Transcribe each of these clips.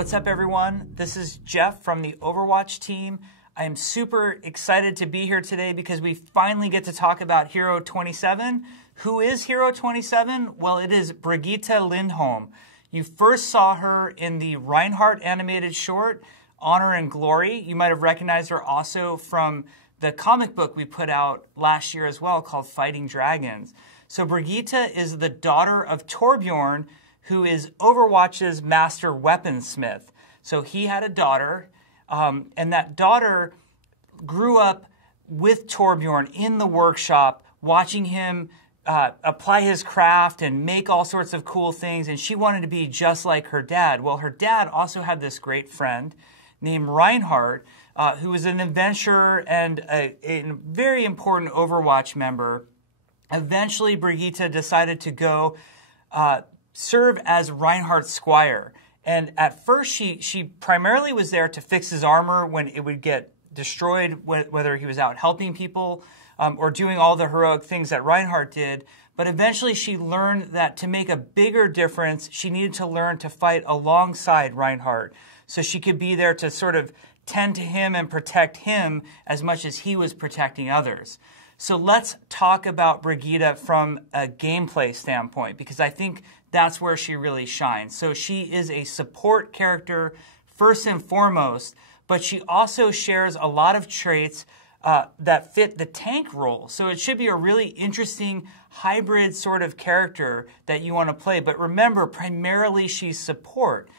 What's up, everyone? This is Jeff from the Overwatch team. I am super excited to be here today because we finally get to talk about Hero 27. Who is Hero 27? Well, it is Brigitte Lindholm. You first saw her in the Reinhardt animated short, Honor and Glory. You might have recognized her also from the comic book we put out last year as well called Fighting Dragons. So Brigitte is the daughter of Torbjorn, who is Overwatch's master weaponsmith. So he had a daughter, and that daughter grew up with Torbjorn in the workshop, watching him apply his craft and make all sorts of cool things, and she wanted to be just like her dad. Well, her dad also had this great friend named Reinhardt, who was an adventurer and a very important Overwatch member. Eventually, Brigitte decided to go serve as Reinhardt's squire. And at first, she primarily was there to fix his armor when it would get destroyed, whether he was out helping people or doing all the heroic things that Reinhardt did. But eventually, she learned that to make a bigger difference, she needed to learn to fight alongside Reinhardt. So she could be there to sort of tend to him and protect him as much as he was protecting others. So let's talk about Brigitte from a gameplay standpoint, because I think that's where she really shines. So she is a support character first and foremost, but she also shares a lot of traits that fit the tank role. So it should be a really interesting hybrid sort of character that you want to play. But remember, primarily she's support.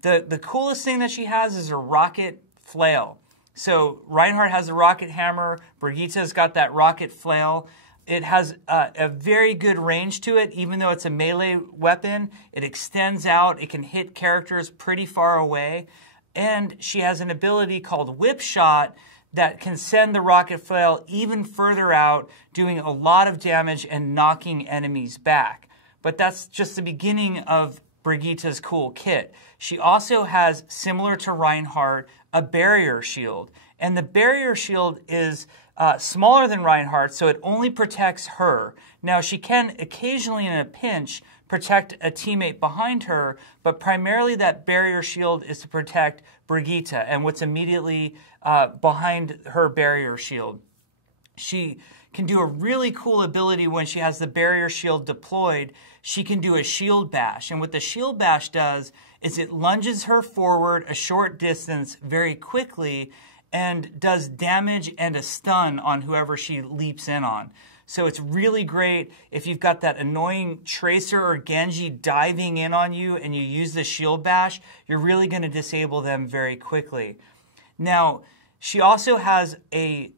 The coolest thing that she has is a rocket flail. So Reinhardt has a rocket hammer. Brigitte's got that rocket flail. It has a very good range to it, even though it's a melee weapon. It extends out. It can hit characters pretty far away. And she has an ability called Whip Shot that can send the rocket flail even further out, doing a lot of damage and knocking enemies back. But that's just the beginning of Brigitte's cool kit. She also has, similar to Reinhardt, a barrier shield. And the barrier shield is smaller than Reinhardt, so it only protects her. Now, she can occasionally, in a pinch, protect a teammate behind her, but primarily that barrier shield is to protect Brigitte and what's immediately behind her barrier shield. She can do a really cool ability when she has the barrier shield deployed. She can do a shield bash. And what the shield bash does is it lunges her forward a short distance very quickly and does damage and a stun on whoever she leaps in on. So it's really great if you've got that annoying Tracer or Genji diving in on you and you use the shield bash, you're really going to disable them very quickly. Now, she also has a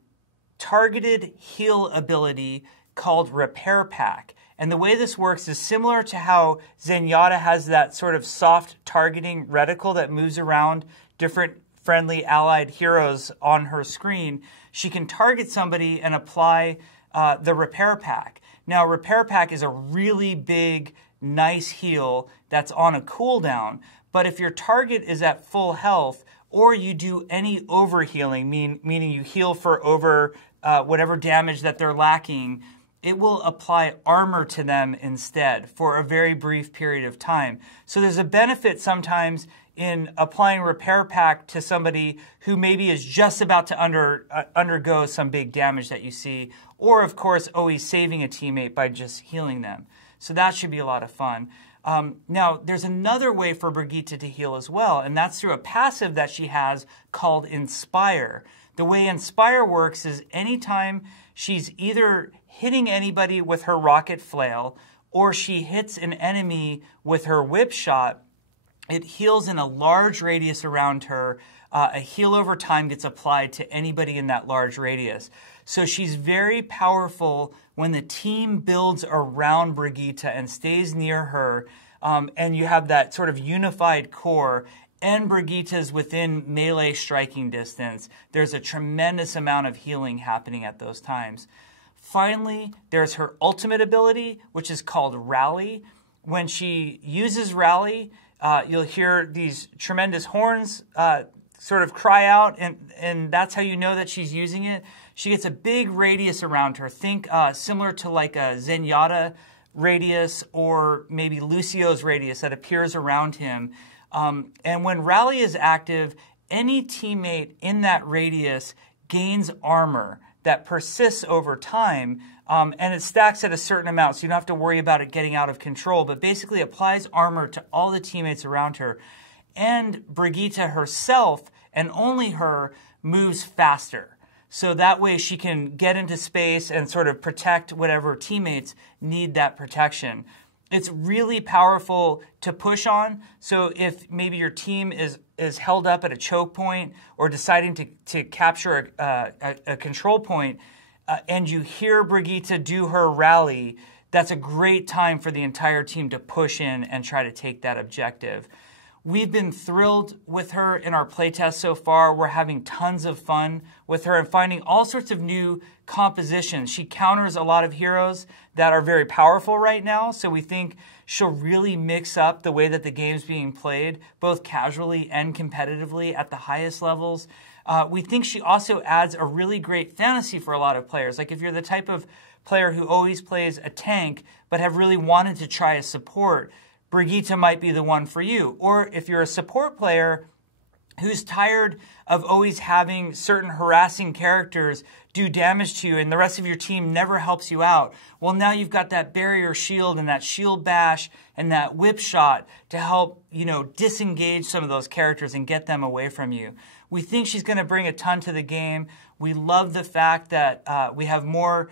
targeted heal ability called Repair Pack. And the way this works is similar to how Zenyatta has that sort of soft targeting reticle that moves around different friendly allied heroes on her screen. She can target somebody and apply the Repair Pack. Now, Repair Pack is a really big, nice heal that's on a cooldown. But if your target is at full health, or you do any overhealing, meaning you heal for over whatever damage that they're lacking, it will apply armor to them instead for a very brief period of time. So there's a benefit sometimes in applying Repair Pack to somebody who maybe is just about to undergo some big damage that you see, or of course always saving a teammate by just healing them. So that should be a lot of fun. Now, there's another way for Brigitte to heal as well, and that's through a passive that she has called Inspire. The way Inspire works is anytime she's either hitting anybody with her rocket flail or she hits an enemy with her whip shot, it heals in a large radius around her. A heal over time gets applied to anybody in that large radius. So she's very powerful when the team builds around Brigitte and stays near her, and you have that sort of unified core, and Brigitte's within melee striking distance. There's a tremendous amount of healing happening at those times. Finally, there's her ultimate ability, which is called Rally. When she uses Rally, you'll hear these tremendous horns sort of cry out, and that's how you know that she's using it. She gets a big radius around her. Think similar to like a Zenyatta radius or maybe Lucio's radius that appears around him. And when Rally is active, any teammate in that radius gains armor that persists over time, and it stacks at a certain amount, so you don't have to worry about it getting out of control, but basically applies armor to all the teammates around her. And Brigitte herself, and only her, moves faster. So that way she can get into space and sort of protect whatever teammates need that protection. It's really powerful to push on. So if maybe your team is held up at a choke point or deciding to capture a control point, and you hear Brigitte do her rally, that's a great time for the entire team to push in and try to take that objective. We've been thrilled with her in our playtest so far. We're having tons of fun with her and finding all sorts of new compositions. She counters a lot of heroes that are very powerful right now, so we think she'll really mix up the way that the game's being played, both casually and competitively at the highest levels. We think she also adds a really great fantasy for a lot of players. Like if you're the type of player who always plays a tank but have really wanted to try a support, Brigitte might be the one for you. Or if you're a support player who's tired of always having certain harassing characters do damage to you and the rest of your team never helps you out, well, now you've got that barrier shield and that shield bash and that whip shot to help, disengage some of those characters and get them away from you. We think she's going to bring a ton to the game. We love the fact that we have more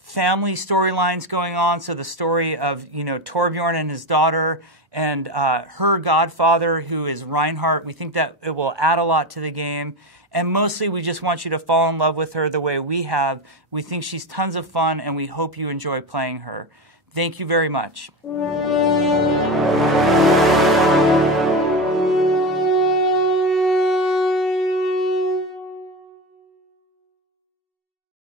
family storylines going on. So the story of, Torbjorn and his daughter and her godfather, who is Reinhardt. We think that it will add a lot to the game. And mostly we just want you to fall in love with her the way we have. We think she's tons of fun and we hope you enjoy playing her. Thank you very much.